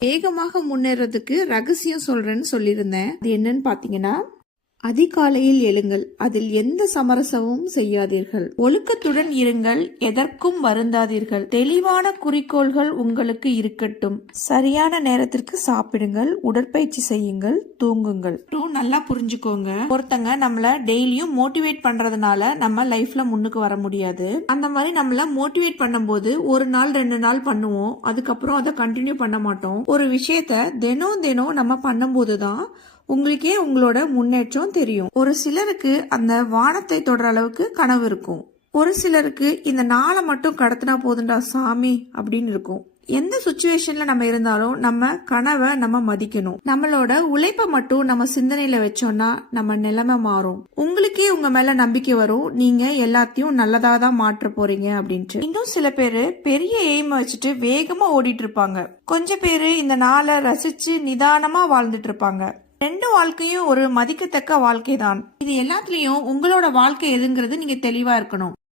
வேகமாக முன்னேறதுக்கு ரகசியம் சொல்றேன்னு சொல்லியிருந்தேன். அது என்னன்னு பாத்தீங்கன்னா, அதிகாலையில் எழுங்கள், அதில் எந்த சமரசமும் செய்யாதீர்கள், ஒழுக்கத்துடன் இருங்கள், எதற்கும் வருந்தாதீர்கள், தெளிவான குறிக்கோள்கள் உங்களுக்கு இருக்கட்டும், சரியான நேரத்திற்கு சாப்பிடுங்கள், உடற்பயிற்சி செய்யுங்கள், தூங்குங்கள். நல்லா புரிஞ்சுக்கோங்க, ஒருத்தங்க நம்மள டெய்லியும் மோட்டிவேட் பண்றதுனால நம்ம லைஃப்ல முன்னுக்கு வர முடியாது. அந்த மாதிரி நம்மள மோட்டிவேட் பண்ணும்போது ஒரு நாள் 2 நாள் பண்ணுவோம், அதுக்கப்புறம் அதை கண்டினியூ பண்ண மாட்டோம். ஒரு விஷயத்த தினம் தினம் நம்ம பண்ணும்போதுதான் உங்களுக்கே உங்களோட முன்னேற்றம் தெரியும். ஒரு சிலருக்கு அந்த வானத்தை தொடர அளவுக்கு கனவு இருக்கும், ஒரு சிலருக்கு இந்த நாளை மட்டும் கடத்தினா போதுண்டா சாமி அப்படின்னு இருக்கும். எந்த சுச்சுவேஷன்ல நம்ம இருந்தாலும் நம்ம கனவை நம்ம மதிக்கணும். நம்மளோட உழைப்பை மட்டும் நம்ம சிந்தனையில வச்சோம்னா நம்ம நிலைமை மாறும். உங்களுக்கே உங்க மேல நம்பிக்கை வரும், நீங்க எல்லாத்தையும் நல்லதா தான் மாற்ற போறீங்க அப்படின்ட்டு. இன்னும் சில பேரு பெரிய எய்ம் வச்சுட்டு வேகமா ஓடிட்டு இருப்பாங்க. கொஞ்சம் பேரு இந்த நாளை ரசிச்சு நிதானமா வாழ்ந்துட்டு இருப்பாங்க. 2 வாழ்க்கையும் ஒரு மதிக்கத்தக்க வாழ்க்கை தான். இது எல்லாத்துலயும் உங்களோட வாழ்க்கை எதுங்கிறது நீங்க தெளிவா இருக்கணும்.